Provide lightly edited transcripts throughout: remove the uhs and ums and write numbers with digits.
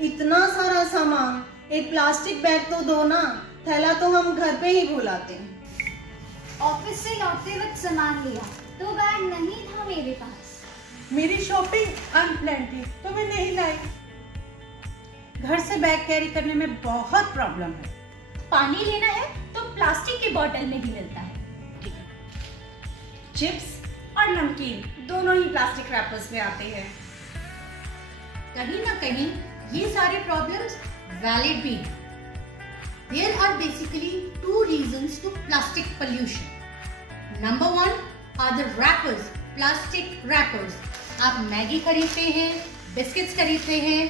इतना सारा सामान, एक प्लास्टिक बैग तो दो ना। थैला तो हम घर पे ही भुलाते हैं। ऑफिस से लौटते वक्त सामान लिया तो बैग नहीं था मेरे पास। मेरी शॉपिंग अनप्लान थी तो मैं नहीं लाई। घर से बैग कैरी करने में बहुत प्रॉब्लम है। पानी लेना है तो प्लास्टिक की बोतल में ही मिलता है। चिप्स और नमकीन दोनों ही प्लास्टिक रैपर्स में आते हैं। कहीं ना कहीं ये सारे प्रॉब्लम्स वैलिड भी हैं। There are basically two reasons to plastic pollution. Number one are the wrappers, plastic wrappers. आप मैगी खरीदते हैं, बिस्किट्स खरीदते हैं,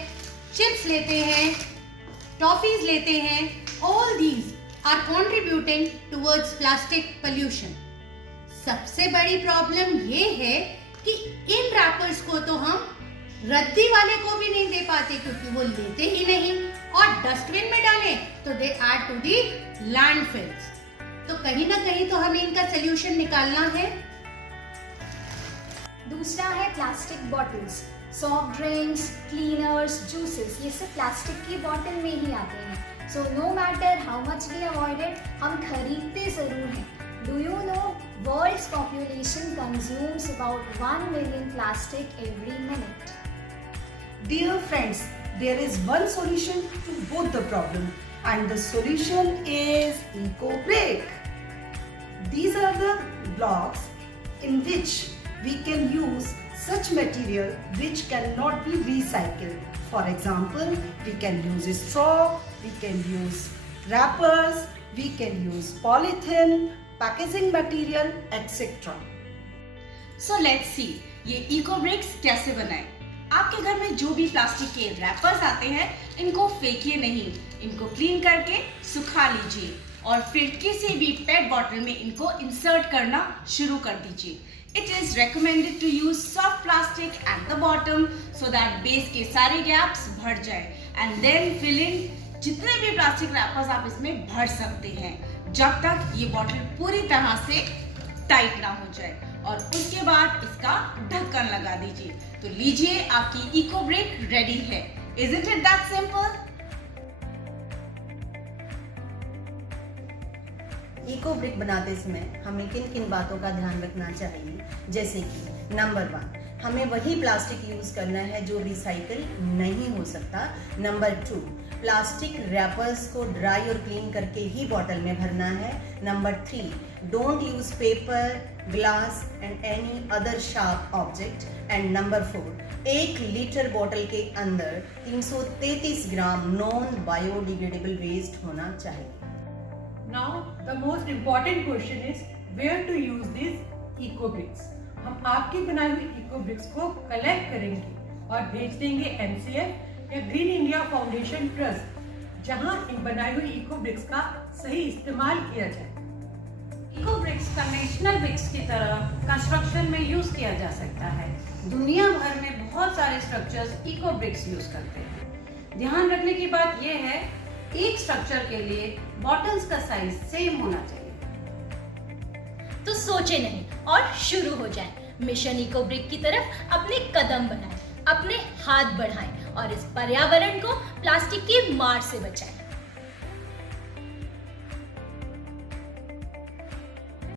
चिप्स लेते हैं, टॉफीज लेते हैं, all these are contributing towards plastic pollution. सबसे बड़ी प्रॉब्लम ये है कि इन रैपर्स को तो हम रद्दी वाले को भी नहीं दे पाते क्योंकि वो लेते ही नहीं, और डस्टबिन में डालें तो they add to the landfills. तो कहीं ना कहीं तो हमें इनका सोल्यूशन निकालना है। दूसरा है plastic bottles. Soft drinks, cleaners, juices, ये सब प्लास्टिक की बॉटल में ही आते हैं। So no matter how much we avoid it, हम खरीदते जरूर हैं। Do you know world's population consumes about 1 million plastic every minute. Dear friends, there is one solution to both the problem, and the solution is EcoBreak. These are the blocks in which we can use such material which cannot be recycled. For example, we can use straw, we can use wrappers, we can use polythene, packaging material, etc. So let's see ये eco bricks कैसे बनाएं। आपके घर में जो भी plastic के rappers आते हैं इनको फेंकिए नहीं, इनको क्लीन करके सुखा लीजिए और फिर किसी भी पेट बॉटल में इनको इंसर्ट करना शुरू कर दीजिए। It is recommended to use soft plastic at the bottom so that base के सारे गैप्स भर जाए and then fill in जितने भी प्लास्टिक रैपर्स आप इसमें भर सकते हैं जब तक ये बॉटल पूरी तरह से टाइट ना हो जाए, और उसके बाद इसका ढक्कन लगा दीजिए। तो लीजिए आपकी इको ब्रेक रेडी है। Isn't it that simple? Eco brick बनाते समय हमें किन किन बातों का ध्यान रखना चाहिए, जैसे कि नंबर 1, हमें वही प्लास्टिक यूज करना है जो रिसाइकल नहीं हो सकता। नंबर 2, प्लास्टिक रैपर्स को ड्राई और क्लीन करके ही बॉटल में भरना है। Number 3, don't use paper, glass and any other sharp object. And number 4, 1 litre bottle के अंदर 333 ग्राम नॉन बायोडिग्रेडेबल वेस्ट होना चाहिए। Now the most important question is where to use these eco bricks. हम आपकी बनाई हुई इको ब्रिक्स को collect करेंगे और भेज देंगे MCF या ग्रीन इंडिया फाउंडेशन ट्रस्ट, जहां इन बनाई हुई इको ब्रिक्स का सही इस्तेमाल किया जाए। इको ब्रिक्स कन्वेंशनल ब्रिक्स की तरह कंस्ट्रक्शन में यूज किया जा सकता है। दुनिया भर में बहुत सारे स्ट्रक्चर्स इको ब्रिक्स यूज करते हैं। ध्यान रखने की बात यह है, एक स्ट्रक्चर के लिए बॉटल्स का साइज सेम होना चाहिए। तो सोचे नहीं और शुरू हो जाएं। मिशन इको ब्रिक की तरफ अपने कदम बढ़ाएं, अपने हाथ बढ़ाएं और इस पर्यावरण को प्लास्टिक की मार से बचाएं।